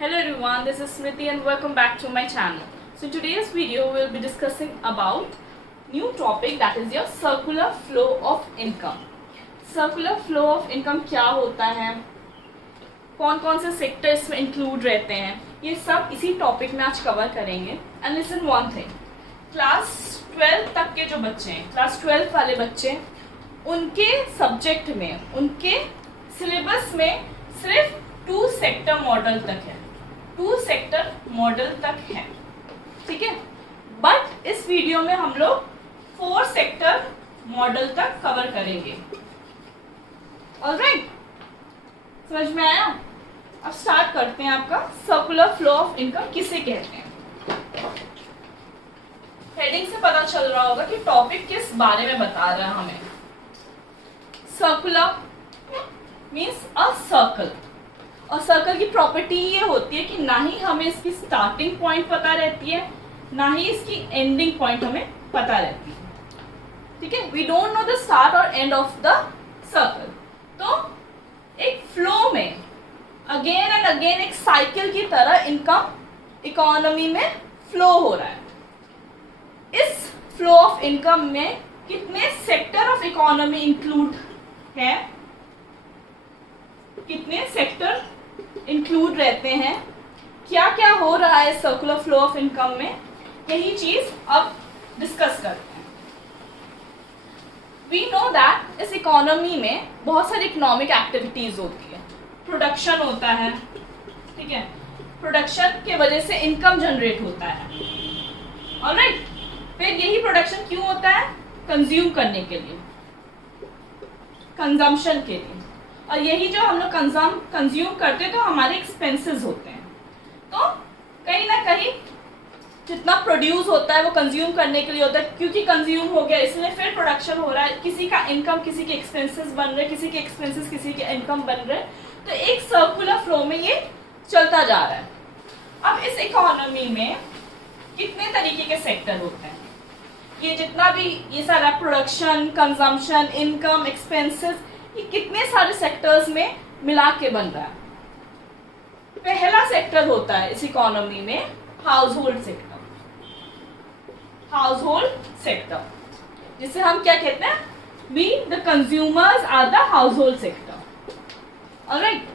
Hello everyone, this is Smriti and welcome back to my channel. So in today's video we will be discussing about new topic, that is your circular flow of income. Circular flow of income क्या होता है, कौन कौन से sector इसमें include रहते हैं, ये सब इसी टॉपिक में आज कवर करेंगे. And listen one thing, class 12 तक के जो बच्चे हैं, क्लास 12 वाले बच्चे, उनके सब्जेक्ट में, उनके सिलेबस में सिर्फ 2 सेक्टर मॉडल तक है, 2 सेक्टर मॉडल तक है, ठीक है. बट इस वीडियो में हम लोग 4 सेक्टर मॉडल तक कवर करेंगे. ऑलराइट, समझ में आया? अब स्टार्ट करते हैं. आपका सर्कुलर फ्लो ऑफ इनकम किसे कहते हैं. हेडिंग से पता चल रहा होगा कि टॉपिक किस बारे में बता रहा है हमें. सर्कुलर मीन्स अ सर्कल, और सर्कल की प्रॉपर्टी ये होती है कि ना ही हमें इसकी स्टार्टिंग पॉइंट पता रहती है, ना ही इसकी एंडिंग पॉइंट हमें पता रहती है, ठीक है. We don't know the start और एंड ऑफ द सर्कल. तो एक फ्लो में अगेन एंड अगेन एक साइकिल की तरह इनकम इकोनॉमी में फ्लो हो रहा है. इस फ्लो ऑफ इनकम में कितने सेक्टर ऑफ इकोनॉमी इंक्लूड है, कितने सेक्टर इंक्लूड रहते हैं, क्या क्या हो रहा है सर्कुलर फ्लो ऑफ इनकम में, यही चीज अब डिस्कस करते हैं. वी नो दैट इस इकोनॉमी में बहुत सारी इकोनॉमिक एक्टिविटीज होती है. प्रोडक्शन होता है, ठीक है. प्रोडक्शन के वजह से इनकम जनरेट होता है. ऑलराइट, फिर यही प्रोडक्शन क्यों होता है? कंज्यूम करने के लिए, कंजम्पशन के लिए. और यही जो हम लोग कंज्यूम करते हैं तो हमारे एक्सपेंसेस होते हैं. तो कहीं ना कहीं जितना प्रोड्यूस होता है वो कंज्यूम करने के लिए होता है, क्योंकि कंज्यूम हो गया इसलिए फिर प्रोडक्शन हो रहा है. किसी का इनकम किसी के एक्सपेंसेस बन रहे, किसी के एक्सपेंसेस किसी के इनकम बन रहे. तो एक सर्कुलर फ्लो में ये चलता जा रहा है. अब इस इकोनॉमी में कितने तरीके के सेक्टर होते हैं, ये जितना भी ये सारा प्रोडक्शन, कंजम्पशन, इनकम, एक्सपेंसेस, ये कितने सारे सेक्टर्स में मिला के बन रहा है. पहला सेक्टर होता है इस इकोनॉमी में household sector. Household sector जिसे हम क्या कहते हैं, we the consumers are the household sector. Alright,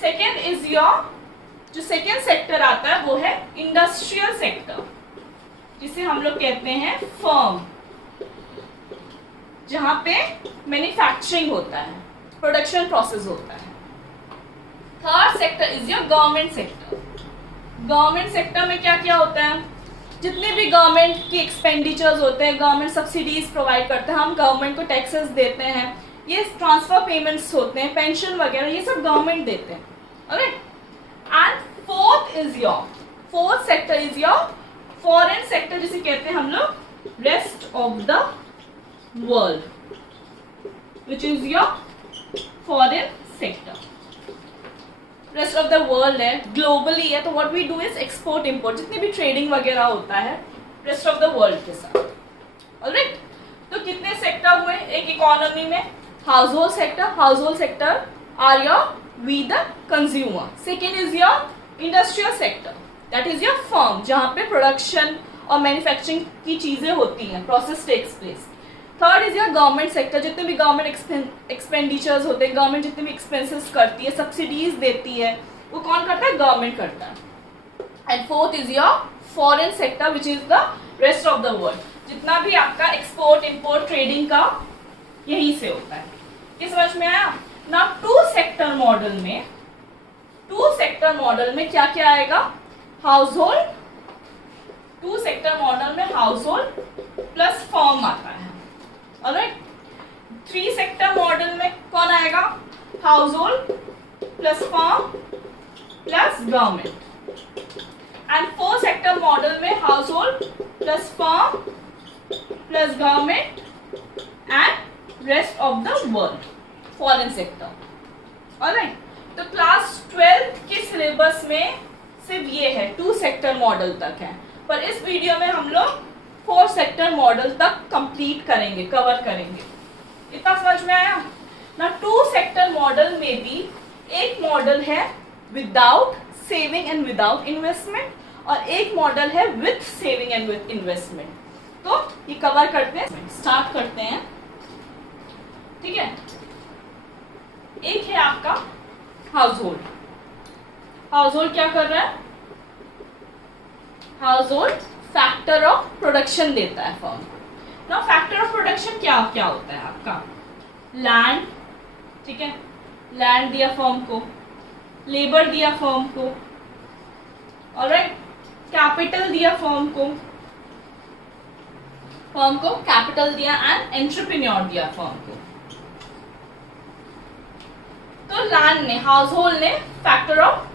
second is your, जो सेकेंड सेक्टर आता है वो है इंडस्ट्रियल सेक्टर, जिसे हम लोग कहते हैं फर्म, जहां पे मैन्युफैक्चरिंग होता है, प्रोडक्शन प्रोसेस होता है. Third sector is your government sector. Government sector में क्या क्या होता है, जितने भी गवर्नमेंट की एक्सपेंडिचर्स होते हैं, गवर्नमेंट सब्सिडीज प्रोवाइड करते हैं, हम गवर्नमेंट को टैक्सेस देते हैं, ये ट्रांसफर पेमेंट्स होते हैं, पेंशन वगैरह, ये सब गवर्नमेंट देते हैं. Alright, and fourth sector is your foreign sector, जिसे कहते हैं हम लोग rest of the world, which is your foreign sector. Rest of the world है, ग्लोबली है, तो what we do is export import, जितनी भी ट्रेडिंग वगैरह होता है रेस्ट ऑफ द वर्ल्ड के साथ. ऑलराइट, तो कितने सेक्टर हुए एक इकोनॉमी में? Household sector. Household sector are your we the consumer. Second is your industrial sector, that is your firm, जहाँ पे प्रोडक्शन और मैन्युफैक्चरिंग की चीजें होती हैं, process takes place. Third is your government sector, जितने भी गवर्नमेंट एक्सपेंडिचर्स होते हैं, गवर्नमेंट जितने भी एक्सपेंसेस करती है, सब्सिडीज देती है, वो कौन करता है? गवर्नमेंट करता है. And fourth is your foreign sector, which is the rest of the world, जितना भी आपका एक्सपोर्ट इम्पोर्ट ट्रेडिंग का यही से होता है. ये समझ में आया ना? 2 सेक्टर मॉडल में क्या क्या आएगा? Household. 2 सेक्टर मॉडल में हाउस होल्ड प्लस फर्म आता है. ऑलराइट, 3 सेक्टर मॉडल में कौन आएगा? Household plus firm plus government. And 4 sector model में household plus firm plus government and rest of the world, foreign sector. Alright, तो class 12 के syllabus में सिर्फ ये है, 2 सेक्टर मॉडल तक है, पर इस वीडियो में हम लोग 4 सेक्टर मॉडल तक कंप्लीट करेंगे, कवर करेंगे. इतना समझ में आया ना? 2 सेक्टर मॉडल में भी एक मॉडल है without saving and without investment, और एक मॉडल है with saving and with investment. तो ये कवर करते हैं, स्टार्ट करते हैं। ठीक है, एक है आपका हाउस होल्ड। हाउस होल्ड क्या कर रहा है? House hold factor of production देता है फर्म को। नाउ फैक्टर ऑफ प्रोडक्शन क्या क्या होता है आपका? लैंड, ठीक है, लैंड दिया फर्म को, लेबर दिया फर्म को, ऑलराइट, कैपिटल दिया फर्म को कैपिटल दिया, एंड एंटरप्रेन्योर दिया फर्म को। तो लैंड ने, हाउस होल्ड ने फैक्टर ऑफ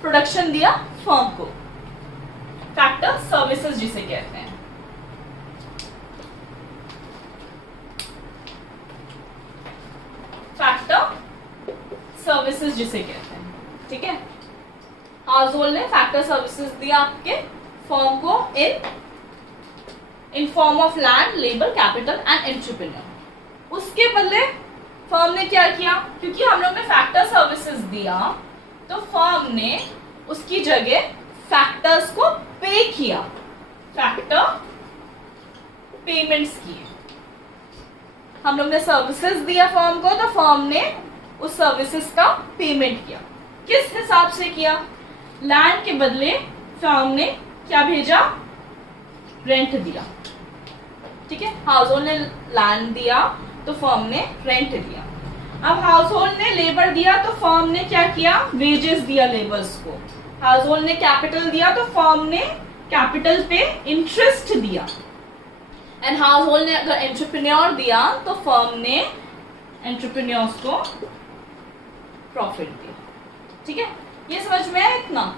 प्रोडक्शन दिया फर्म को, फैक्टर सर्विसेज जिसे कहते हैं। फैक्टर सर्विसेज जिसे कहते हैं, ठीक है। हाउस होल्ड ने फैक्टर सर्विसेज दिया आपके फर्म को in form of land, labour, capital and entrepreneur. उसके बदले फर्म ने क्या किया? क्योंकि हम लोग ने फैक्टर सर्विसेज दिया तो फर्म ने उसकी जगह फैक्टर्स को पे किया, फैक्टर पेमेंट्स किए। हम लोग ने सर्विसेज दिया फर्म को तो फर्म ने उस सर्विसेज का पेमेंट किया। किस हिसाब से किया? लैंड के बदले फर्म ने क्या भेजा? रेंट दिया, ठीक है। हाउस होल्ड ने लैंड दिया तो फर्म ने रेंट दिया। अब हाउस होल्ड ने लेबर दिया तो फर्म ने क्या किया? वेजेस दिया लेबर्स को। हाउस होल्ड ने कैपिटल दिया तो फर्म ने कैपिटल पे इंटरेस्ट दिया। एंड हाउस होल्ड ने अगर एंटरप्रेन्योर दिया तो फर्म ने एंटरप्रेन्योर्स को प्रॉफिट दिया, ठीक है। ये समझ में आया इतना?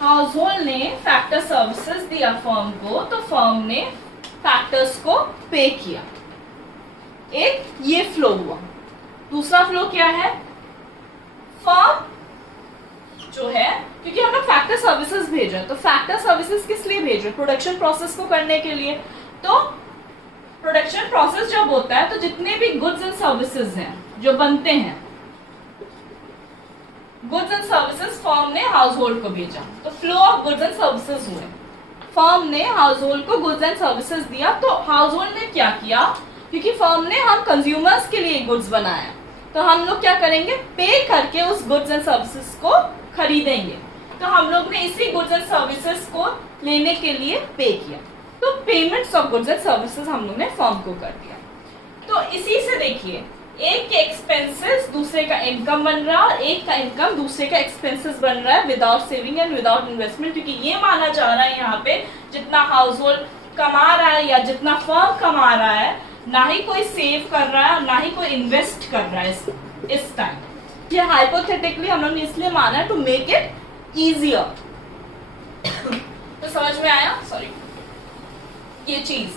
हाउस होल्ड ने फैक्टर सर्विसेज दिया फर्म को तो फर्म ने फैक्टर्स को पे किया। एक ये फ्लो हुआ। दूसरा फ्लो क्या है? फर्म जो है, क्योंकि हम लोग फैक्टर सर्विसेज भेज रहे हैं तो फैक्टर सर्विसेज किस लिए भेज रहे हैं? प्रोडक्शन प्रोसेस को करने के लिए। तो प्रोडक्शन प्रोसेस जब होता है तो जितने भी गुड्स एंड सर्विसेज हैं जो बनते हैं, गुड्स एंड सर्विसेज फर्म ने हाउस होल्ड को भेजा तो flow of goods and services हुए। फर्म ने हाउस होल्ड को गुड्स एंड सर्विसेज दिया तो हाउस होल्ड ने क्या किया? क्योंकि फर्म ने हम कंज्यूमर्स के लिए गुड्स बनाया तो हम लोग क्या करेंगे? पे करके उस गुड्स एंड सर्विसेज को खरीदेंगे। तो हम लोग ने इसी गुड्स एंड सर्विसेज को लेने के लिए पे किया, तो payments of goods and services हम लोग ने फर्म को कर दिया। तो इसी से देखिए, एक के एक्सपेंसेस दूसरे का इनकम बन रहा है और एक का इनकम दूसरे का एक्सपेंसेस बन रहा है without saving and without investment. क्योंकि ये माना जा रहा है यहाँ पे जितना हाउस होल्ड कमा रहा है या जितना फर्म कमा रहा है, ना ही कोई सेव कर रहा है ना ही कोई इन्वेस्ट कर रहा है इस टाइम। ये हाइपोथेटिकली हम लोग ने इसलिए माना है टू मेक इट इजियर। तो समझ में आया? सॉरी, ये चीज,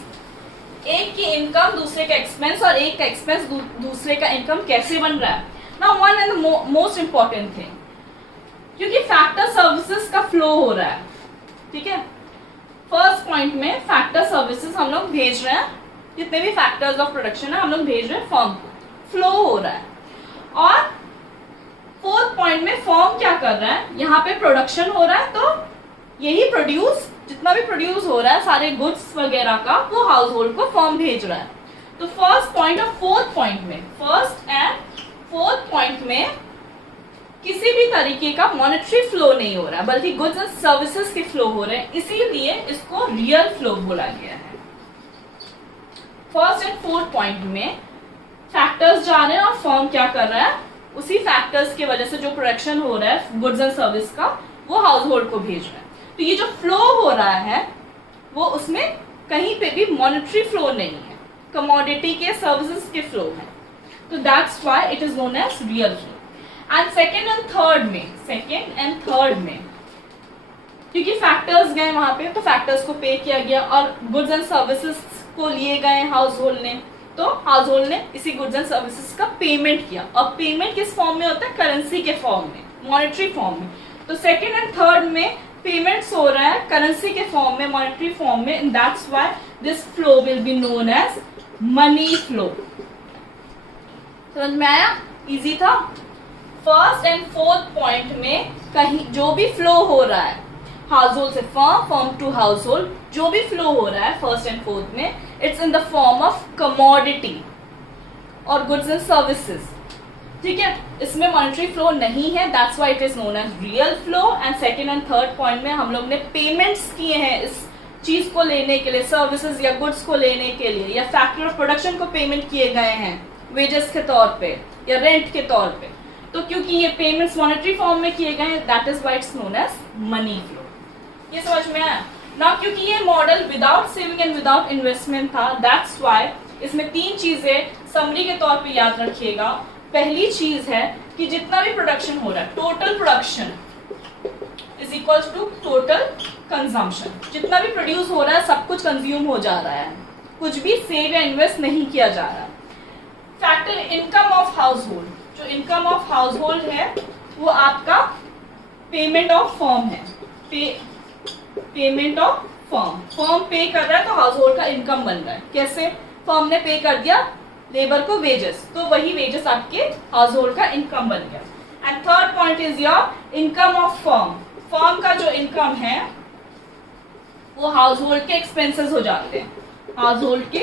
एक की इनकम दूसरे का एक्सपेंस और एक का एक्सपेंस दूसरे का इनकम कैसे बन रहा है। Now one and most important thing, क्योंकि फैक्टर सर्विसेज का फ्लो हो रहा है, ठीक है। फर्स्ट पॉइंट में फैक्टर सर्विसेज हम लोग भेज रहे हैं, जितने भी फैक्टर्स ऑफ प्रोडक्शन है हम लोग भेज रहे हैं फर्म को, फ्लो हो रहा है। और फोर्थ पॉइंट में फर्म क्या कर रहा है? यहाँ पे प्रोडक्शन हो रहा है तो यही प्रोड्यूस, जितना भी प्रोड्यूस हो रहा है सारे गुड्स वगैरह का, वो हाउस होल्ड को फर्म भेज रहा है। तो फर्स्ट पॉइंट और फोर्थ पॉइंट में, फर्स्ट एंड फोर्थ पॉइंट में किसी भी तरीके का मॉनेटरी फ्लो नहीं हो रहा है, बल्कि गुड्स एंड सर्विसेज के फ्लो हो रहे हैं, इसीलिए इसको रियल फ्लो बोला गया है। फर्स्ट एंड फोर्थ पॉइंट में फैक्टर्स जा रहे हैं और फर्म क्या कर रहा है? उसी फैक्टर्स की वजह से जो प्रोडक्शन हो रहा है गुड्स एंड सर्विस का, वो हाउस होल्ड को भेज रहा है। तो ये जो फ्लो हो रहा है वो उसमें कहीं पे भी मॉनेटरी फ्लो नहीं है, कमोडिटी के, सर्विसेज के फ्लो है। तो that's why it is known as real flow. And second and third में क्योंकि फैक्टर्स गए वहां पे तो फैक्टर्स को पे किया गया और गुड्स एंड सर्विसेज को लिए गए हाउस होल्ड ने, तो हाउस होल्ड ने इसी गुड्स एंड सर्विसेज का पेमेंट किया। और पेमेंट किस फॉर्म में होता है? करेंसी के फॉर्म में, मॉनेटरी फॉर्म में। तो सेकेंड एंड थर्ड में पेमेंट्स हो रहा है करेंसी के फॉर्म में, मॉनेटरी फॉर्म में, and that's why this flow will be known as money flow. समझ में आया? इजी था। फर्स्ट एंड फोर्थ पॉइंट में कहीं जो भी फ्लो हो रहा है हाउस होल्ड से firm, firm to household, जो भी फ्लो हो रहा है फर्स्ट एंड फोर्थ में, it's in the form of commodity और गुड्स एंड सर्विसेज। ठीक है, इसमें मॉनेटरी फ्लो नहीं है, that's why it is known as real flow. And second and third point में हम लोग ने पेमेंट्स किए हैं इस चीज को लेने के लिए, सर्विसेज या गुड्स को लेने के लिए, या फैक्ट्री ऑफ प्रोडक्शन को पेमेंट किए गए हैं वेजेस के तौर पे या रेंट के तौर पे, तो क्योंकि ये पेमेंट्स मॉनेटरी फॉर्म में किए गए हैं, that is why it's known as money flow. ये समझ में आया ना? क्योंकि ये model without saving and without investment था, दैट्स व्हाई इसमें तीन चीजें समरी के तौर पे याद रखिएगा। पहली चीज है कि जितना भी प्रोडक्शन हो रहा है, total production is equals to total consumption. जितना भी प्रोड्यूस हो रहा है सब कुछ कंज्यूम हो जा रहा है, कुछ भी सेव या इन्वेस्ट नहीं किया जा रहा है। Factor income of house hold, जो इनकम ऑफ हाउस होल्ड है वो आपका पेमेंट ऑफ फर्म है, पेमेंट ऑफ फर्म। फर्म पे कर रहा है तो हाउस होल्ड का इनकम बन रहा है। कैसे? फर्म ने पे कर दिया लेबर को वेजेस, तो वही वेजेस आपके हाउस होल्ड का इनकम बन गया। And third point is your income of firm. Firm का जो इनकम है वो हाउस होल्ड के एक्सपेंसेस हो जाते हैं, हाउस होल्ड के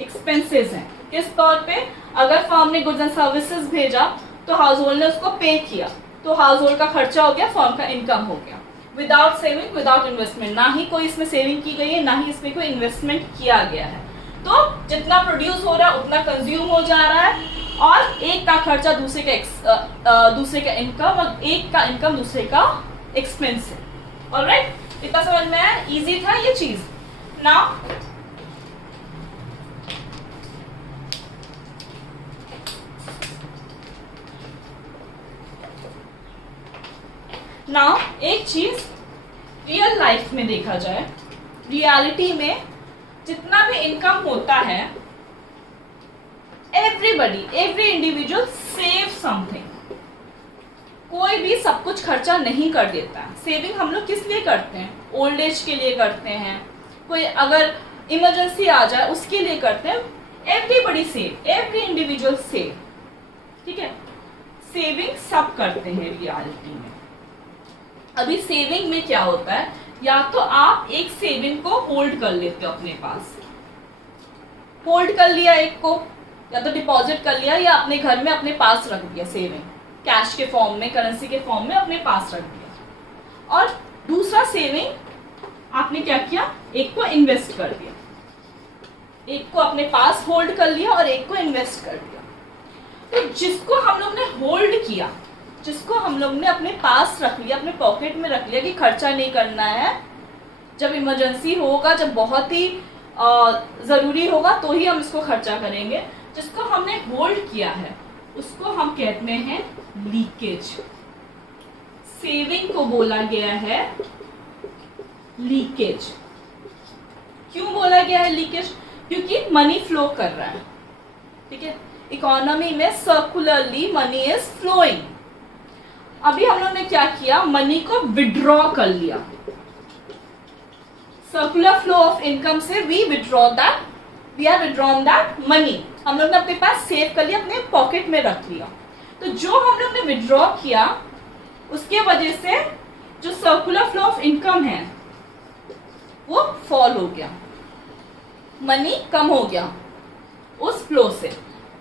एक्सपेंसेस हैं। किस तौर पे? अगर फर्म ने गुड्स एंड सर्विसेज भेजा तो हाउस होल्ड ने उसको पे किया, तो हाउस होल्ड का खर्चा हो गया, फर्म का इनकम हो गया। विदाउट सेविंग विदाउट इन्वेस्टमेंट, ना ही कोई इसमें सेविंग की गई है, ना ही इसमें कोई इन्वेस्टमेंट किया गया है। तो जितना प्रोड्यूस हो रहा है उतना कंज्यूम हो जा रहा है, और एक का खर्चा दूसरे का इनकम, और एक का इनकम दूसरे का एक्सपेंस है। ऑलराइट, इतना समझ में आया? इजी था ये चीज। नाउ एक चीज रियल लाइफ में देखा जाए, रियलिटी में जितना भी इनकम होता है, एवरी इंडिविजुअल सेव समथिंग। कोई भी सब कुछ खर्चा नहीं कर देता है। सेविंग हम लोग किस लिए करते हैं? ओल्ड एज के लिए करते हैं, कोई अगर इमरजेंसी आ जाए उसके लिए करते हैं। Everybody save, every individual save. ठीक है, सेविंग सब करते हैं रियलिटी में। अभी सेविंग में क्या होता है, या तो आप एक सेविंग को होल्ड कर लेते हो अपने पास, होल्ड कर लिया एक को, या तो डिपॉजिट कर लिया, या अपने घर में अपने पास रख दिया सेविंग, कैश के फॉर्म में, करेंसी के फॉर्म में अपने पास रख दिया। और दूसरा सेविंग आपने क्या किया, एक को इन्वेस्ट कर दिया, एक को अपने पास होल्ड कर लिया और एक को इन्वेस्ट कर दिया। तो जिसको हम लोग ने होल्ड किया, जिसको हम लोग ने अपने पास रख लिया, अपने पॉकेट में रख लिया कि खर्चा नहीं करना है, जब इमरजेंसी होगा, जब बहुत ही ज़रूरी होगा तो ही हम इसको खर्चा करेंगे, जिसको हमने होल्ड किया है उसको हम कहते हैं लीकेज। सेविंग को बोला गया है लीकेज। क्यों बोला गया है लीकेज? क्योंकि मनी फ्लो कर रहा है। ठीक है, इकोनॉमी में सर्कुलरली मनी इज फ्लोइंग। अभी हम लोग ने क्या किया, मनी को विड्रॉ कर लिया। सर्कुलर फ्लो ऑफ इनकम से we are withdrawn that money. हम लोग ने अपने पास सेव कर लिया, अपने पॉकेट में रख लिया। तो जो हम लोग ने विड्रॉ किया उसके वजह से जो सर्कुलर फ्लो ऑफ इनकम है वो फॉल हो गया, मनी कम हो गया उस फ्लो से।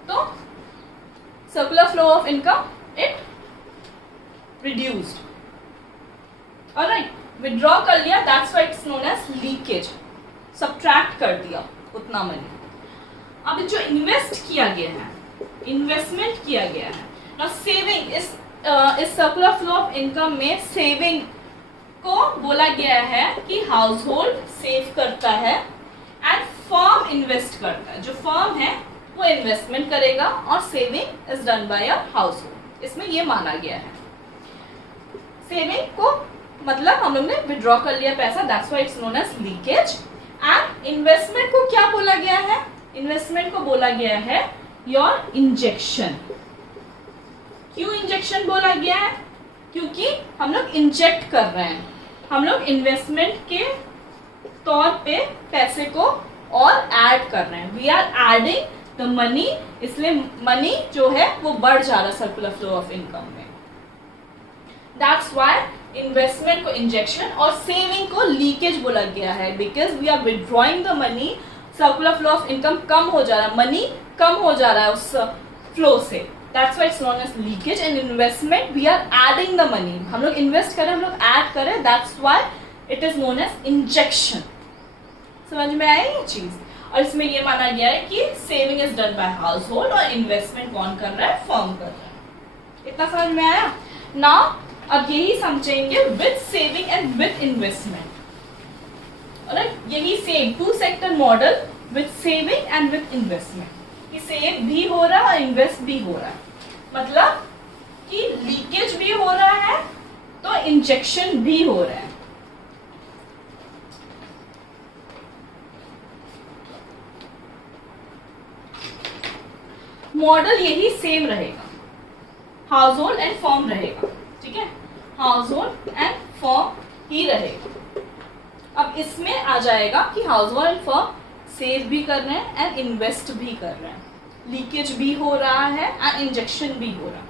तो circular flow of income it reduced. Alright, withdraw कर लिया, that's why it's known as leakage. Subtract कर दिया उतना मनी। अब जो इन्वेस्ट किया गया है, इन्वेस्टमेंट किया गया है ना, सेविंग, इस सर्कुलर फ्लो ऑफ इनकम में सेविंग को बोला गया है कि हाउस होल्ड सेव करता है एंड फर्म इन्वेस्ट करता है। जो फर्म है वो इन्वेस्टमेंट करेगा और saving is done by a house hold. इसमें ये माना गया है। सेविंग को मतलब हम लोग ने विड्रॉ कर लिया पैसा, that's why it's known as leakage. And investment को क्या बोला गया है? इन्वेस्टमेंट को बोला गया है योर इंजेक्शन। क्यों इंजेक्शन बोला गया है? क्योंकि हम लोग इंजेक्ट कर रहे हैं, हम लोग इन्वेस्टमेंट के तौर पे पैसे को और ऐड कर रहे हैं, we are adding the money, इसलिए मनी जो है वो बढ़ जा रहा है सर्कुलर फ्लो ऑफ इनकम में। दैट्स व्हाई इन्वेस्टमेंट को इंजेक्शन और सेविंग को लीकेज बोला गया है, because we are withdrawing the money, circular flow of income कम हो जा रहा है, मनी कम हो जा रहा है उस फ्लो से, that's why it's known as leakage. And investment we are adding the money, हम लोग इन्वेस्ट करें, हम लोग ऐड करें, that's why it is known as injection. समझ में आई ये चीज? और इसमें ये माना गया है कि saving is done by house hold और इन्वेस्टमेंट कौन कर रहा है? फर्म कर रहा है। इतना समझ में आया ना? अब यही समझेंगे with saving and with investment, alright? यही same two sector model with saving and with investment, कि सेव भी हो रहा है और इन्वेस्ट भी हो रहा है, मतलब कि लीकेज भी हो रहा है तो इंजेक्शन भी हो रहा है। मॉडल यही सेम रहेगा, हाउस होल्ड एंड फर्म रहेगा, ठीक है? हाउस होल्ड एंड फर्म ही रहेगा। अब इसमें आ जाएगा कि house hold and firm save भी कर रहे हैं एंड इन्वेस्ट भी कर रहे हैं, लीकेज भी हो रहा है एंड इंजेक्शन भी हो रहा है।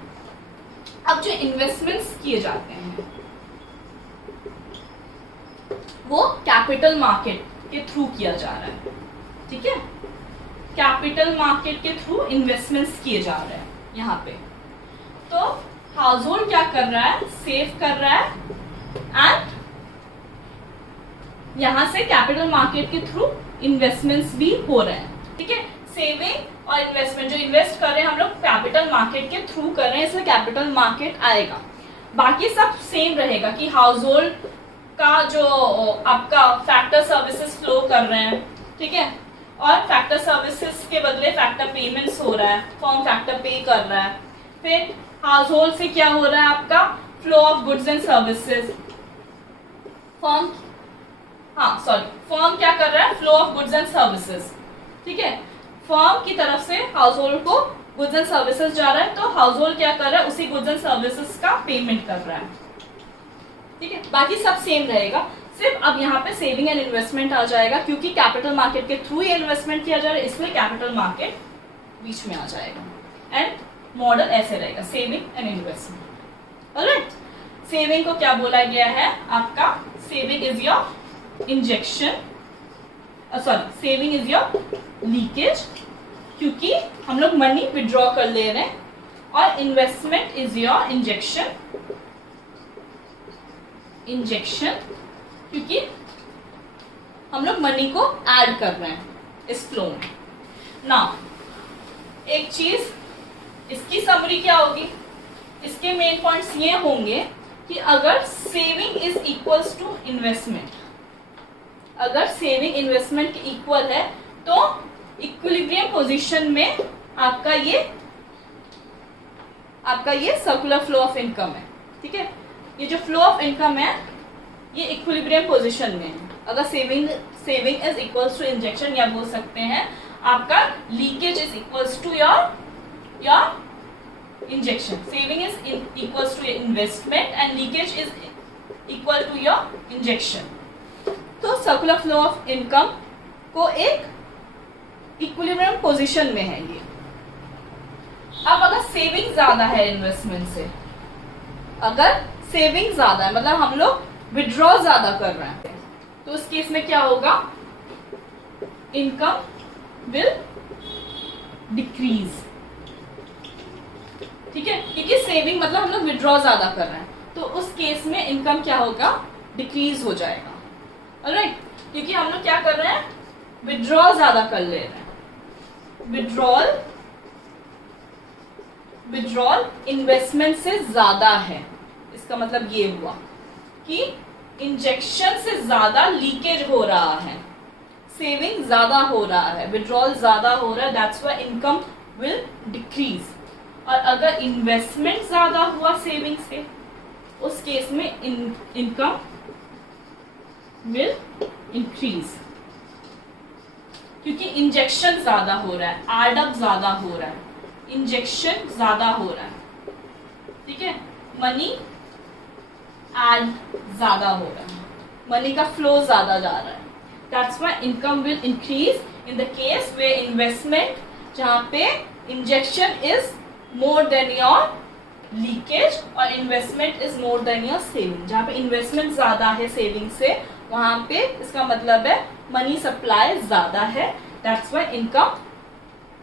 अब जो इन्वेस्टमेंट्स किए जाते हैं वो कैपिटल मार्केट के थ्रू किया जा रहा है, ठीक है? कैपिटल मार्केट के थ्रू इन्वेस्टमेंट्स किए जा रहे हैं यहाँ पे। तो हाउस होल्ड क्या कर रहा है? सेव कर रहा है एंड यहाँ से कैपिटल मार्केट के थ्रू इन्वेस्टमेंट्स भी हो रहे हैं, ठीक है? सेविंग और इन्वेस्टमेंट, जो इन्वेस्ट कर रहे हैं हम लोग कैपिटल मार्केट के थ्रू कर रहे हैं, इसलिए कैपिटल मार्केट आएगा। बाकी सब सेम रहेगा कि हाउस होल्ड का जो आपका फैक्टर सर्विसेज फ्लो कर रहे हैं, ठीक है? और फैक्टर सर्विसेज के बदले फैक्टर पेमेंट्स हो रहा है, फर्म फैक्टर पे कर रहा है। फिर हाउस होल्ड से क्या हो रहा है? आपका flow of goods and services. Firm firm क्या कर रहा है? Flow of goods and services, ठीक है? फर्म की तरफ से हाउस होल्ड को गुड्स एंड सर्विसेज जा रहा है, तो हाउस होल्ड क्या कर रहा है? उसी गुड्स एंड सर्विसेज का पेमेंट कर रहा है, ठीक है? बाकी सब सेम रहेगा, सिर्फ अब यहाँ पे सेविंग एंड इन्वेस्टमेंट आ जाएगा, क्योंकि कैपिटल मार्केट के थ्रू ये इन्वेस्टमेंट किया जा रहा है, इसलिए कैपिटल मार्केट बीच में आ जाएगा। एंड मॉडल ऐसे रहेगा, saving and investment, alright? Saving को क्या बोला गया है आपका? Saving is your injection, sorry, saving is your leakage, क्योंकि हम लोग मनी विड्रॉ कर ले रहे हैं, और इन्वेस्टमेंट इज योर इंजेक्शन, क्योंकि हम लोग मनी को ऐड कर रहे हैं इस फ्लो में। नाउ एक चीज, इसकी समरी क्या होगी? इसके मेन पॉइंट्स ये होंगे कि अगर saving is equals to investment, अगर सेविंग इन्वेस्टमेंट के इक्वल है तो इक्विलिब्रियम पोजीशन में आपका ये सर्कुलर फ्लो ऑफ इनकम है, ठीक है? ये जो फ्लो ऑफ इनकम है ये इक्विलिब्रियम पोजीशन में है। अगर saving is equals to injection, या बोल सकते हैं आपका leakage is equals to your injection, saving is equals to investment and leakage is equal to your injection. तो सर्कुलर फ्लो ऑफ इनकम को एक इक्विलिब्रियम पोजीशन में है ये। अब अगर सेविंग ज्यादा है इन्वेस्टमेंट से, अगर सेविंग ज्यादा है मतलब हम लोग विड्रॉ ज्यादा कर रहे हैं, तो उस केस में क्या होगा? इनकम विल डिक्रीज, ठीक है? क्योंकि सेविंग मतलब हम लोग विड्रॉ ज्यादा कर रहे हैं, तो उस केस में इनकम क्या होगा? डिक्रीज हो जाएगा, ऑलराइट? क्योंकि हम लोग क्या कर रहे हैं? विड्रॉ ज्यादा कर ले रहे हैं। विड्रॉल इन्वेस्टमेंट से ज्यादा है, इसका मतलब ये हुआ कि इंजेक्शन से ज्यादा लीकेज हो रहा है, सेविंग ज्यादा हो रहा है, विड्रॉल ज्यादा हो रहा है, that's why income will decrease. और अगर इन्वेस्टमेंट ज्यादा हुआ सेविंग से, उस केस में इनकम विल इंक्रीज, क्योंकि इंजेक्शन ज्यादा हो रहा है, एडअप ज्यादा हो रहा है, इंजेक्शन ज्यादा हो रहा है, ठीक है? मनी ऐड ज्यादा हो रहा है, मनी का फ्लो ज्यादा जा रहा है, that's why income will increase in the case way investment, जहाँ पे injection is more than your leakage और investment is more than your saving. जहाँ पे इन्वेस्टमेंट ज़्यादा है सेविंग से, वहाँ पे इसका मतलब है मनी सप्लाई ज़्यादा है, that's why income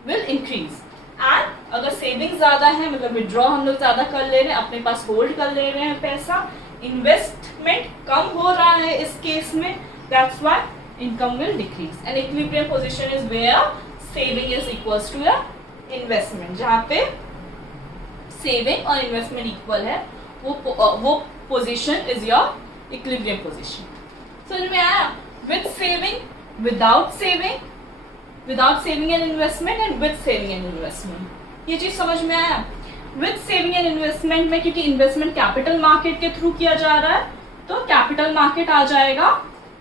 will increase. And अगर सेविंग ज़्यादा है, मतलब विड्रॉ हम लोग ज़्यादा कर ले रहे हैं, अपने पास होल्ड कर ले रहे हैं पैसा, इन्वेस्टमेंट कम हो रहा है इस केस में, that's why income will decrease. And equilibrium position is where saving is equals to your investment. जहाँ पे सेविंग और इन्वेस्टमेंट इक्वल है, वो पोजीशन इज योर इक्विलिब्रियम पोजीशन। समझ में आया? With saving, without saving, without saving and investment and with saving and investment, ये चीज समझ में आया? विद सेविंग एंड इन्वेस्टमेंट में क्योंकि इन्वेस्टमेंट कैपिटल मार्केट के थ्रू किया जा रहा है, तो कैपिटल मार्केट आ जाएगा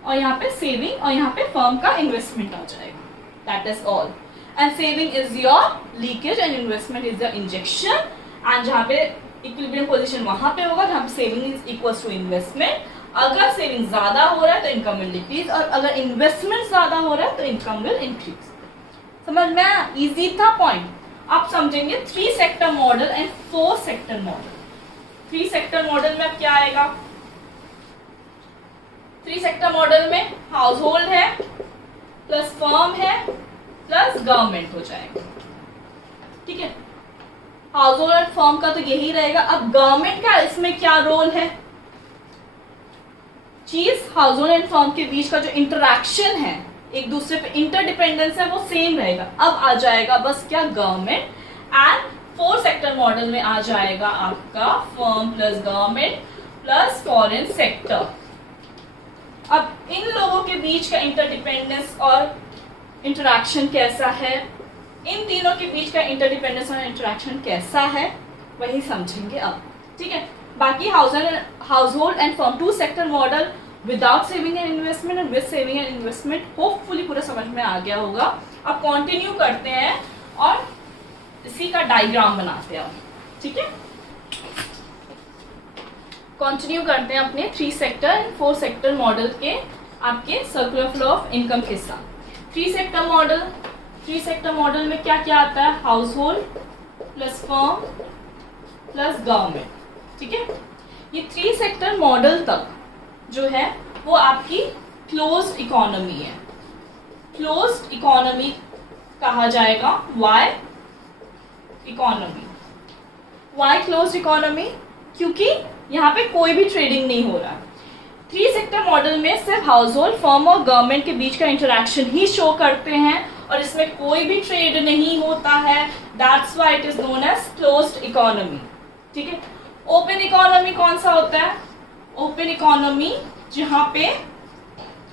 और यहाँ पे सेविंग और यहाँ पे फर्म का इन्वेस्टमेंट आ जाएगा, that is all. And saving is your leakage and investment is the injection. And जहाँ पे इक्विलिब्रियम पोजीशन वहां पे होगा जहाँ पे saving is equals to investment. अगर सेविंग ज्यादा हो रहा है तो इनकम विल डिक्रीज, और अगर इन्वेस्टमेंट ज्यादा हो रहा है तो इनकम विल इंक्रीज। समझ में आया? इजी था पॉइंट। आप समझेंगे 3 sector model and 4 sector model. 3 sector model में अब क्या आएगा? 3 सेक्टर मॉडल में हाउस होल्ड है प्लस फर्म है प्लस गवर्नमेंट हो जाएगा, ठीक है। हाउस होल्ड एंड फर्म का तो यही रहेगा। अब गवर्नमेंट का इसमें क्या रोल है? चीज हाउस होल्ड एंड फर्म के बीच का जो इंटरैक्शन है, एक दूसरे पे इंटरडिपेंडेंस है, वो सेम रहेगा। अब आ जाएगा बस क्या? गवर्नमेंट। एंड 4 सेक्टर मॉडल में आ जाएगा आपका firm plus government plus foreign sector. अब इन लोगों के बीच का इंटरडिपेंडेंस और इंटरैक्शन कैसा है, इन तीनों के बीच का इंटरडिपेंडेंस और इंटरैक्शन कैसा है, वही समझेंगे अब, ठीक है। बाकी house hold and firm 2 sector model without saving and investment and with saving and investment hopefully पूरा समझ में आ गया होगा। अब कंटिन्यू करते हैं और इसी का डायग्राम बनाते हैं, ठीक है। कंटिन्यू करते हैं अपने 3 सेक्टर एंड 4 सेक्टर मॉडल के आपके सर्कुलर फ्लो ऑफ इनकम के साथ। 3 सेक्टर मॉडल में क्या क्या आता है? Household plus firm plus government, ठीक है। ये 3 सेक्टर मॉडल तक जो है वो आपकी क्लोज्ड इकोनॉमी है। क्लोज्ड इकोनॉमी कहा जाएगा। Why economy? Why closed economy? क्योंकि यहाँ पे कोई भी ट्रेडिंग नहीं हो रहा है। 3 सेक्टर मॉडल में सिर्फ हाउस होल्ड, फर्म और गवर्नमेंट के बीच का इंटरैक्शन ही शो करते हैं और इसमें कोई भी ट्रेड नहीं होता है, that's why it is known as closed economy, ठीक है। ओपन इकोनॉमी कौन सा होता है? ओपन इकोनॉमी जहाँ पे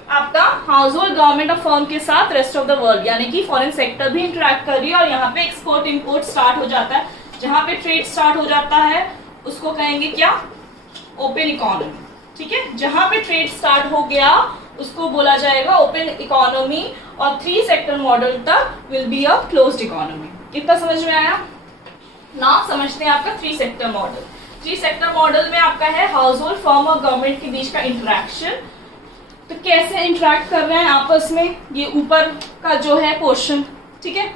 आपका हाउस होल्ड, गवर्नमेंट और फर्म के साथ रेस्ट ऑफ द वर्ल्ड यानी कि फॉरेन सेक्टर भी इंटरैक्ट कर रही है और यहाँ पे एक्सपोर्ट इंपोर्ट स्टार्ट हो जाता है। जहाँ पे ट्रेड स्टार्ट हो जाता है उसको कहेंगे क्या? ओपन इकोनॉमी, ठीक है। जहाँ पे ट्रेड स्टार्ट हो गया उसको बोला जाएगा ओपन इकोनॉमी और 3 सेक्टर मॉडल तक will be a closed economy. कितना समझ में आया? ना समझते हैं आपका 3 सेक्टर मॉडल। 3 सेक्टर मॉडल में आपका है हाउस होल्ड, फर्म और गवर्नमेंट के बीच का इंटरैक्शन। तो कैसे इंटरैक्ट कर रहे हैं आपस में, ये ऊपर का जो है क्वेश्चन, ठीक है।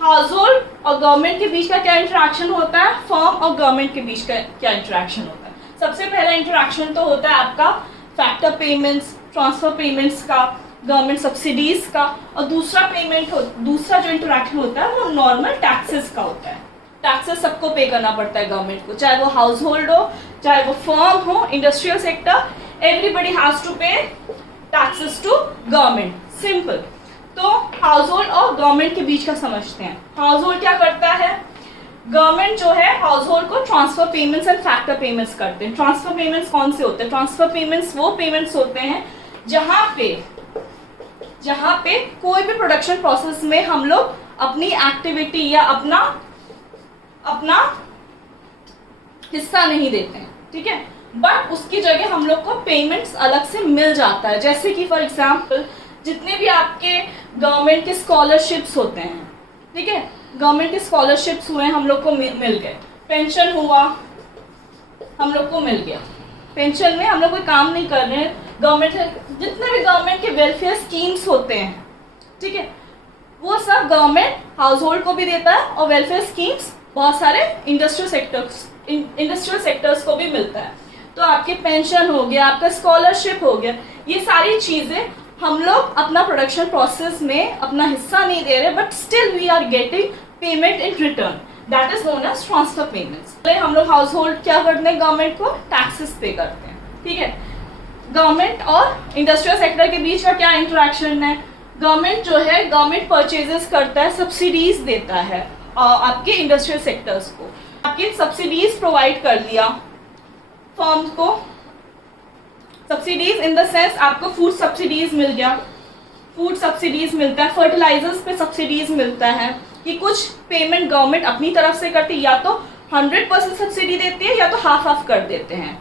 हाउस होल्ड और गवर्नमेंट के बीच का क्या इंटरैक्शन होता है, फर्म और गवर्नमेंट के बीच का क्या इंटरैक्शन होता है। सबसे पहला इंटरैक्शन तो होता है आपका फैक्टर पेमेंट्स, ट्रांसफर पेमेंट्स का, गवर्नमेंट सब्सिडीज का, और दूसरा जो इंटरैक्शन होता है वो नॉर्मल टैक्सेस का होता है। टैक्सेस सबको पे करना पड़ता है गवर्नमेंट को, चाहे वो हाउस होल्ड हो, चाहे वो फर्म हो, industrial sector, everybody has to pay taxes to government, simple. तो हाउस होल्ड और गवर्नमेंट के बीच का समझते हैं। हाउस होल्ड क्या करता है? गवर्नमेंट जो है हाउस होल्ड को transfer payments and factor payments करते हैं। ट्रांसफर पेमेंट्स कौन से होते हैं? ट्रांसफर पेमेंट्स वो पेमेंट्स होते हैं जहां पे कोई भी प्रोडक्शन प्रोसेस में हम लोग अपनी एक्टिविटी या अपना हिस्सा नहीं देते हैं, ठीक है, बट उसकी जगह हम लोग को पेमेंट्स अलग से मिल जाता है। जैसे कि फॉर एग्जांपल जितने भी आपके गवर्नमेंट के स्कॉलरशिप्स होते हैं, ठीक है, गवर्नमेंट के स्कॉलरशिप्स हुए हम लोग को मिल गए, पेंशन हुआ हम लोग को मिल गया। पेंशन में हम लोग कोई काम नहीं कर रहे हैं, गवर्नमेंट जितने भी गवर्नमेंट के वेलफेयर स्कीम्स होते हैं, ठीक है, वो सब गवर्नमेंट हाउस होल्ड को भी देता है, और वेलफेयर स्कीम्स बहुत सारे इंडस्ट्रियल सेक्टर्स को भी मिलता है। तो आपके पेंशन हो गया, आपका स्कॉलरशिप हो गया, ये सारी चीज़ें हम लोग अपना प्रोडक्शन प्रोसेस में अपना हिस्सा नहीं दे रहे, but still we are getting payment in return, that is known as transfer payments. हम लोग हाउस होल्ड क्या करते हैं, गवर्नमेंट को टैक्सेस पे करते हैं, ठीक है। गवर्नमेंट और इंडस्ट्रियल सेक्टर के बीच का क्या इंटरेक्शन है, गवर्नमेंट जो है गवर्नमेंट परचेजेस करता है, सब्सिडीज देता है आपके इंडस्ट्रियल सेक्टर्स को, आपके सब्सिडीज प्रोवाइड कर दिया फर्म को, सब्सिडीज इन द सेंस आपको फूड सब्सिडीज मिल गया, फूड सब्सिडीज मिलता है, फर्टिलाइजर्स पे सब्सिडीज मिलता है, कि कुछ पेमेंट गवर्नमेंट अपनी तरफ से करती है, या तो 100% सब्सिडी देती है या तो हाफ कर देते हैं,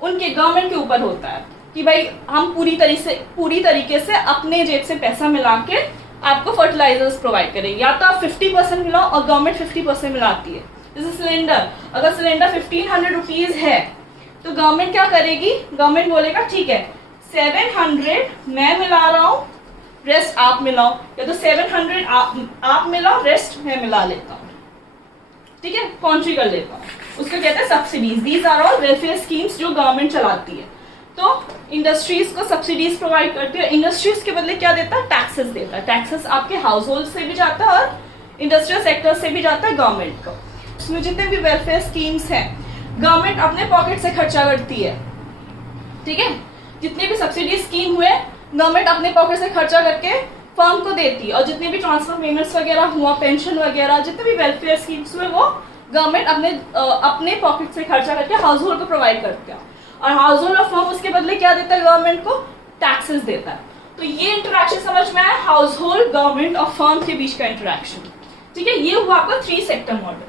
उनके गवर्नमेंट के ऊपर होता है कि भाई हम पूरी तरीके से अपने जेब से पैसा मिला के आपको फर्टिलाइजर्स प्रोवाइड करेंगे, या तो आप 50% मिलाओ और गवर्नमेंट 50% मिलाती है। जैसे सिलेंडर, अगर सिलेंडर 1500 रुपीज़ है तो गवर्नमेंट क्या करेगी, गवर्नमेंट बोलेगा ठीक है 700 मैं मिला रहा हूँ, रेस्ट आप मिलाओ, या तो 700 आप मिलाओ, रेस्ट मैं मिला लेता हूँ, ठीक है, कॉन्ट्री कर लेता हूँ, उसको कहते हैं subsidies. These are all welfare schemes जो गवर्नमेंट चलाती है। तो इंडस्ट्रीज को सब्सिडीज प्रोवाइड करती है, इंडस्ट्रीज के बदले क्या देता है, टैक्सेस देता है, टैक्सेस आपके हाउस होल्ड से भी जाता है और इंडस्ट्रियल सेक्टर से भी जाता है गवर्नमेंट को। उसमें जितने भी वेलफेयर स्कीम्स हैं गवर्नमेंट अपने पॉकेट से खर्चा करती है, ठीक है, जितने भी सब्सिडी स्कीम हुए गवर्नमेंट अपने पॉकेट से खर्चा करके फर्म को देती है, और जितने भी ट्रांसफर पेमेंट्स वगैरह हुआ, पेंशन वगैरह, जितने भी वेलफेयर स्कीम्स हुए वो गवर्नमेंट अपने पॉकेट से खर्चा करके हाउस होल्ड को प्रोवाइड करते हैं, और हाउस होल्ड और फर्म उसके बदले क्या देता है, गवर्नमेंट को टैक्सेस देता है। तो ये इंटरेक्शन समझ में आया, हाउस होल्ड, गवर्नमेंट और फर्म के बीच का इंटरेक्शन, ठीक है। ये हुआ आपका 3 सेक्टर मॉडल।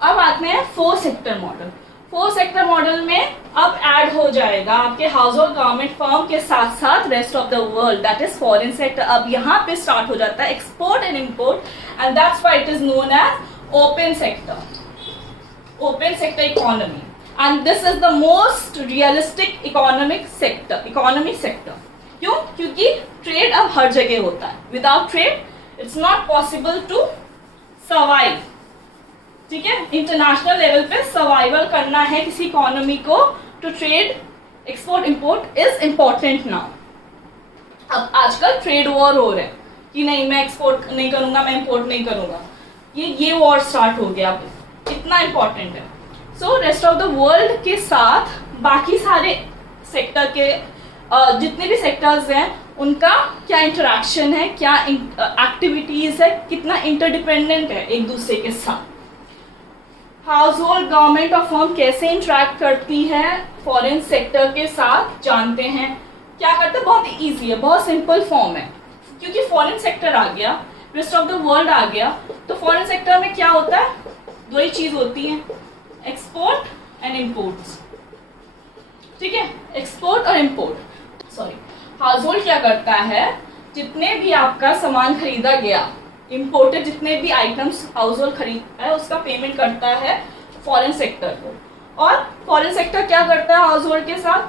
अब आते हैं 4 सेक्टर मॉडल। 4 सेक्टर मॉडल में अब ऐड हो जाएगा आपके हाउस होल्ड, गवर्नमेंट, फर्म के साथ साथ rest of the world, that is foreign sector. अब यहाँ पे स्टार्ट हो जाता है export and import, and that's why it is known as open sector, open sector economy, and this is the most realistic economic sector. क्यों? क्योंकि trade अब हर जगह होता है, without trade it's not possible to survive, ठीक है। International level पे सर्वाइवल करना है किसी इकोनॉमी को, तो trade, export, import is important now. अब आजकल ट्रेड वॉर हो रहे हैं कि नहीं मैं एक्सपोर्ट नहीं करूंगा, मैं इंपोर्ट नहीं करूंगा, ये वॉर स्टार्ट हो गया, अब इतना इंपॉर्टेंट है। So rest of the world के साथ बाकी सारे सेक्टर के जितने भी सेक्टर्स हैं उनका क्या इंटरेक्शन है, क्या एक्टिविटीज है, कितना इंटरडिपेंडेंट है एक दूसरे के साथ। हाउस होल्ड, गवर्नमेंट और फर्म कैसे इंटरेक्ट करती है फॉरेन सेक्टर के साथ, जानते हैं। क्या करते हैं, बहुत ईजी है, बहुत सिंपल फॉर्म है, क्योंकि फॉरेन सेक्टर आ गया, रेस्ट ऑफ द वर्ल्ड आ गया, तो फॉरेन सेक्टर में क्या होता है, 2 ही चीज होती है, एक्सपोर्ट एंड इम्पोर्ट, ठीक है, एक्सपोर्ट और इम्पोर्ट। सॉरी, हाउस होल्ड क्या करता है, जितने भी आपका सामान खरीदा गया, इम्पोर्टेड जितने भी आइटम्स हाउस होल्ड खरीदता है उसका पेमेंट करता है फॉरेन सेक्टर को, और फॉरेन सेक्टर क्या करता है हाउस होल्ड के साथ,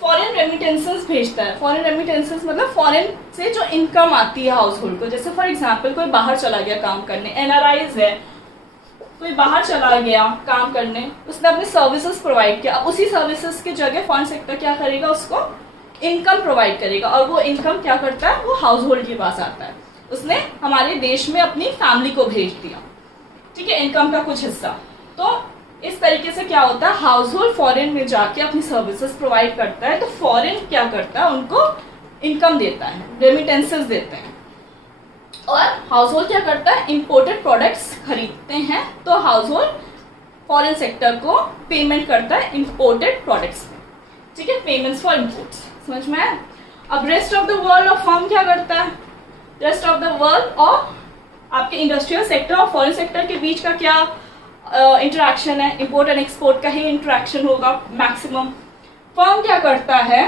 फॉरेन रेमिटेंसेस भेजता है। फॉरेन रेमिटेंसेस मतलब फॉरेन से जो इनकम आती है हाउस होल्ड को, जैसे फॉर एग्जांपल कोई बाहर चला गया काम करने, एनआरआईज है, कोई बाहर चला गया काम करने, उसने अपने सर्विसेज प्रोवाइड किया, अब उसी सर्विसेज की जगह फॉरेन सेक्टर क्या करेगा, उसको इनकम प्रोवाइड करेगा, और वो इनकम क्या करता है, वो हाउस होल्ड के पास आता है, उसने हमारे देश में अपनी फैमिली को भेज दिया, ठीक है, इनकम का कुछ हिस्सा। तो इस तरीके से क्या होता है, हाउस होल्ड फॉरेन में जाके अपनी सर्विसेज प्रोवाइड करता है, तो फॉरेन क्या करता है, उनको इनकम देता है, रेमिटेंसेस देते हैं, और हाउस होल्ड क्या करता है, इंपोर्टेड प्रोडक्ट्स खरीदते हैं, तो हाउस होल्ड फॉरेन सेक्टर को पेमेंट करता है इंपोर्टेड प्रोडक्ट्स में, ठीक है, पेमेंट्स फॉर इंपोर्ट्स, समझ में आया। अब रेस्ट ऑफ द वर्ल्ड और फर्म क्या करता है, रेस्ट ऑफ द वर्ल्ड और आपके इंडस्ट्रियल सेक्टर और फॉरेन सेक्टर के बीच का क्या इंटरेक्शन है, इंपोर्ट एंड एक्सपोर्ट का ही इंटरेक्शन होगा मैक्सिमम। फर्म क्या करता है,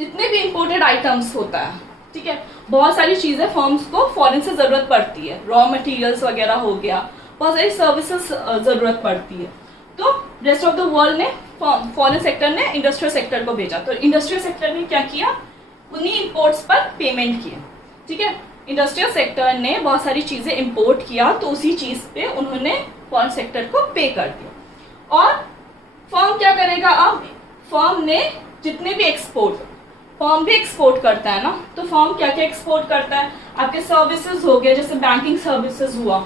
जितने भी इंपोर्टेड आइटम्स होता है, ठीक है, बहुत सारी चीजें फर्म्स को फॉरेन से जरूरत पड़ती है, रॉ मटेरियल्स वगैरह हो गया, बहुत सारी सर्विसेज जरूरत पड़ती है, तो रेस्ट ऑफ द वर्ल्ड ने फॉरेन सेक्टर ने इंडस्ट्रियल सेक्टर को भेजा, तो इंडस्ट्रियल सेक्टर ने क्या किया, उन्हीं इंपोर्ट्स पर पेमेंट किया। ठीक है, इंडस्ट्रियल सेक्टर ने बहुत सारी चीज़ें इंपोर्ट किया, तो उसी चीज़ पे उन्होंने फॉरेन सेक्टर को पे कर दिया। और फर्म क्या करेगा, अब फर्म ने जितने भी फर्म भी एक्सपोर्ट करता है ना, तो फर्म क्या क्या एक्सपोर्ट करता है, आपके सर्विसेज हो गए, जैसे बैंकिंग सर्विसेज हुआ,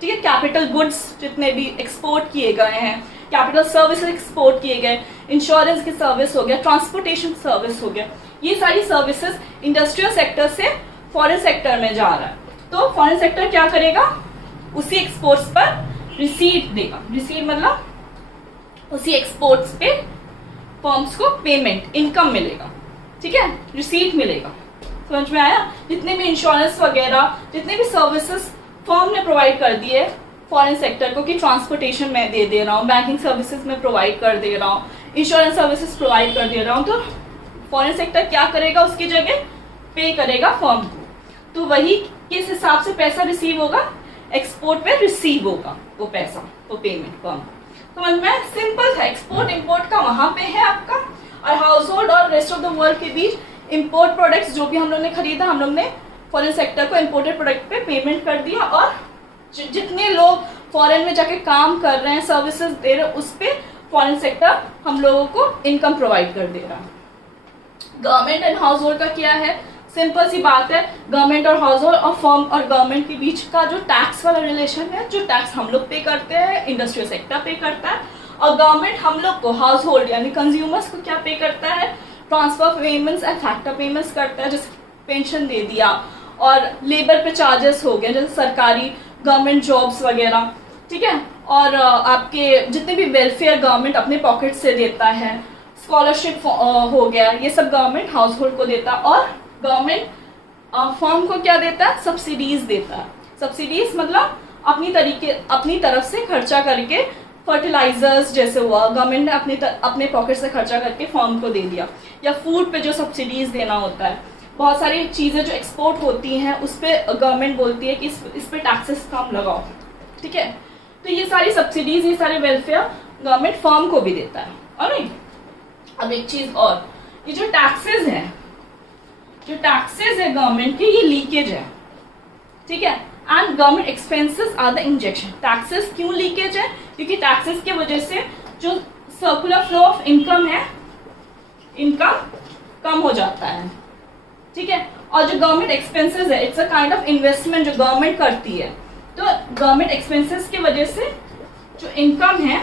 ठीक है, कैपिटल गुड्स जितने भी एक्सपोर्ट किए गए हैं, कैपिटल सर्विसेज एक्सपोर्ट किए गए, इंश्योरेंस की सर्विस हो गया, ट्रांसपोर्टेशन सर्विस हो गया, ये सारी सर्विसेज इंडस्ट्रियल सेक्टर से फॉरेन सेक्टर में जा रहा है। तो फॉरेन सेक्टर क्या करेगा, उसी एक्सपोर्ट्स पर रिसीट देगा। रिसीट मतलब उसी एक्सपोर्ट्स पे फर्म्स को पेमेंट, इनकम मिलेगा। ठीक है, रिसीट मिलेगा। समझ में आया? जितने भी इंश्योरेंस वगैरह, जितने भी सर्विसेज फर्म ने प्रोवाइड कर दिए फॉरेन सेक्टर को, कि ट्रांसपोर्टेशन में दे रहा हूँ, बैंकिंग सर्विसेज में प्रोवाइड कर दे रहा हूँ, इंश्योरेंस सर्विसेज प्रोवाइड कर दे रहा हूँ, तो फॉरेन सेक्टर क्या करेगा, उसकी जगह पे करेगा फर्म को। तो वही किस हिसाब से पैसा रिसीव होगा, एक्सपोर्ट पे रिसीव होगा वो पैसा, वो पेमेंट फर्म। समझ में? सिंपल है। एक्सपोर्ट इंपोर्ट का वहाँ पे है आपका, और हाउस होल्ड और रेस्ट ऑफ द वर्ल्ड के बीच इंपोर्ट प्रोडक्ट्स जो भी हम लोग ने खरीदा, हम लोग ने फॉरेन सेक्टर को इंपोर्टेड प्रोडक्ट पे पेमेंट कर दिया, और जितने लोग फॉरेन में जाके काम कर रहे हैं, सर्विसेज दे रहे हैं, उस पर फॉरेन सेक्टर हम लोगों को इनकम प्रोवाइड कर दे रहा है। गवर्नमेंट एंड हाउस होल्ड का क्या है, सिंपल सी बात है, गवर्नमेंट और हाउस होल्ड और फर्म और गवर्नमेंट के बीच का जो टैक्स वाला रिलेशन है, जो टैक्स हम लोग पे करते हैं, इंडस्ट्रियल सेक्टर पे करता है, और गवर्नमेंट हम लोग को, हाउस होल्ड यानी कंज्यूमर्स को क्या पे करता है, transfer payments and factor payments करता है, जैसे पेंशन दे दिया, और लेबर पे चार्जेस हो गए, जैसे सरकारी गवर्नमेंट जॉब्स वगैरह। ठीक है, और आपके जितने भी वेलफेयर गवर्नमेंट अपने पॉकेट से देता है, स्कॉलरशिप हो गया, ये सब गवर्नमेंट हाउस होल्ड को देता है, और गवर्नमेंट फर्म को क्या देता है, सब्सिडीज देता है। सब्सिडीज मतलब अपनी तरफ से खर्चा करके, फर्टिलाइजर्स जैसे हुआ, गवर्नमेंट ने अपने पॉकेट से खर्चा करके फर्म को दे दिया, या फूड पे जो सब्सिडीज देना होता है, बहुत सारी चीज़ें जो एक्सपोर्ट होती हैं उस पर गवर्नमेंट बोलती है कि इस पे टैक्सेस कम लगाओ। ठीक है, तो ये सारी सब्सिडीज, ये सारे वेलफेयर गवर्नमेंट फर्म को भी देता है। और नहीं, अब एक चीज़ और, ये जो टैक्सेस है गवर्नमेंट के, ये लीकेज है। ठीक है, and government expenses are the injection. Taxes क्यों लीकेज है, क्योंकि टैक्सेस की वजह से जो सर्कुलर फ्लो ऑफ इनकम है, इनकम कम हो जाता है। ठीक है, और जो गवर्नमेंट एक्सपेंसेस है, it's a kind of investment जो गवर्नमेंट करती है, तो गवर्नमेंट एक्सपेंसेस की वजह से जो इनकम है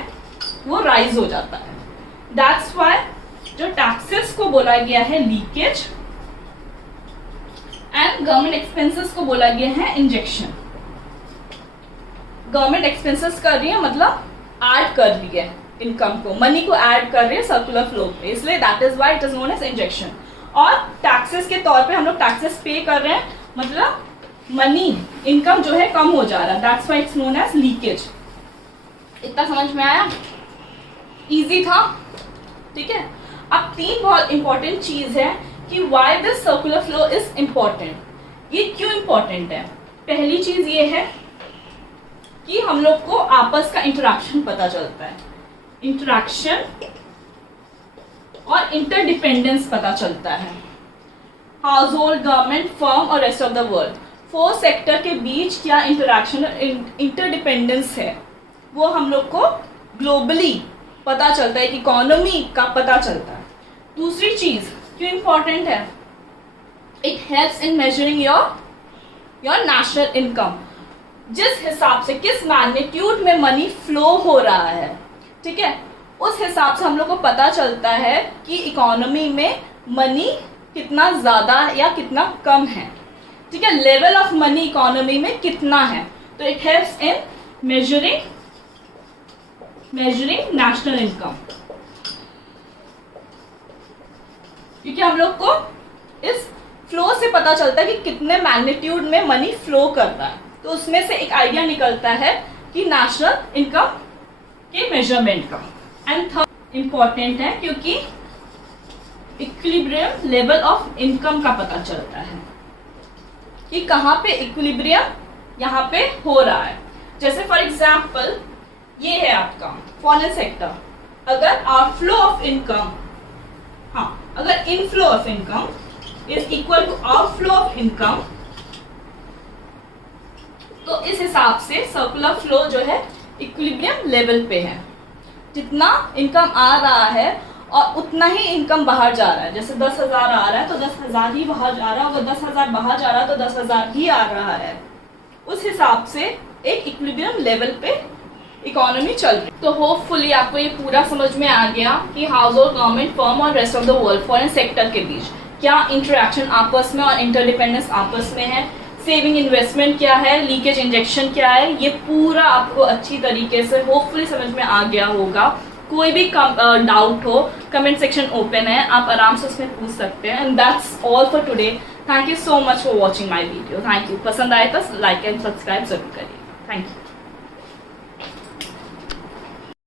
वो राइज हो जाता है। दैट्स व्हाई जो टैक्सेस को बोला गया है लीकेज, एंड गवर्नमेंट एक्सपेंसेस को बोला गया है इंजेक्शन। गवर्नमेंट एक्सपेंसेस कर रही है मतलब ऐड कर रही है इनकम को, मनी को ऐड कर रही है सर्कुलर फ्लो पे, इसलिए that is why it is known as injection. और टैक्सेस के तौर पे हम लोग टैक्सेस पे कर रहे हैं, मतलब मनी, इनकम जो है कम हो जा रहा है, that's why it's known as leakage. इतना समझ में आया? इजी था? ठीक है, अब तीन बहुत इंपॉर्टेंट चीज है कि why this circular flow is important. ये क्यों इंपॉर्टेंट है? पहली चीज ये है कि हम लोग को आपस का इंटरेक्शन पता चलता है, इंटरेक्शन और इंटरडिपेंडेंस पता चलता है। हाउस होल्ड, गवर्नमेंट, फर्म और rest of the world, 4 sector के बीच क्या इंटरेक्शन और इंटरडिपेंडेंस है, वो हम लोग को ग्लोबली पता चलता है, इकोनॉमी का पता चलता है। दूसरी चीज क्यों इंपॉर्टेंट है, it helps in measuring your national income. जिस हिसाब से, किस मैग्नीट्यूड में मनी फ्लो हो रहा है, ठीक है, उस हिसाब से हम लोग को पता चलता है कि इकोनॉमी में मनी कितना ज्यादा या कितना कम है। ठीक है, लेवल ऑफ मनी इकोनॉमी में कितना है, तो it helps in measuring national income, क्योंकि हम लोग को इस फ्लो से पता चलता है कि कितने मैग्नीट्यूड में मनी फ्लो कर रहा है, तो उसमें से एक आइडिया निकलता है कि नेशनल इनकम के मेजरमेंट का। एंड थर्ड इंपॉर्टेंट है क्योंकि इक्विलिब्रियम लेवल ऑफ इनकम का पता चलता है कि कहाँ पे इक्विलिब्रियम यहाँ पे हो रहा है। जैसे फॉर एग्जाम्पल ये है आपका फॉरेन सेक्टर, अगर आउटफ्लो ऑफ इनकम, हाँ, अगर inflow of income is equal to outflow of income, तो इस हिसाब से सर्कुलर फ्लो जो है इक्विलिब्रियम लेवल पे है। जितना इनकम आ रहा है और उतना ही इनकम बाहर जा रहा है। जैसे 10,000 आ रहा है तो 10,000 ही बाहर जा रहा है, अगर 10,000 बाहर जा रहा है तो 10,000 ही आ रहा है। उस हिसाब से एक इक्विलिब्रियम लेवल पे इकोनॉमी चल रही। तो होपफुली आपको ये पूरा समझ में आ गया कि हाउस होल्ड, गवर्नमेंट, फर्म और rest of the world, foreign sector के बीच क्या इंटरेक्शन आपस में और इंटरडिपेंडेंस आपस में है, सेविंग इन्वेस्टमेंट क्या है, लीकेज इंजेक्शन क्या है, ये पूरा आपको अच्छी तरीके से होपफुली समझ में आ गया होगा। कोई भी डाउट हो, कमेंट सेक्शन ओपन है, आप आराम से उसमें पूछ सकते हैं। And that's all for today. Thank you so much for watching my video. Thank you. पसंद आए तो लाइक एंड सब्सक्राइब जरूर करिए। Thank you.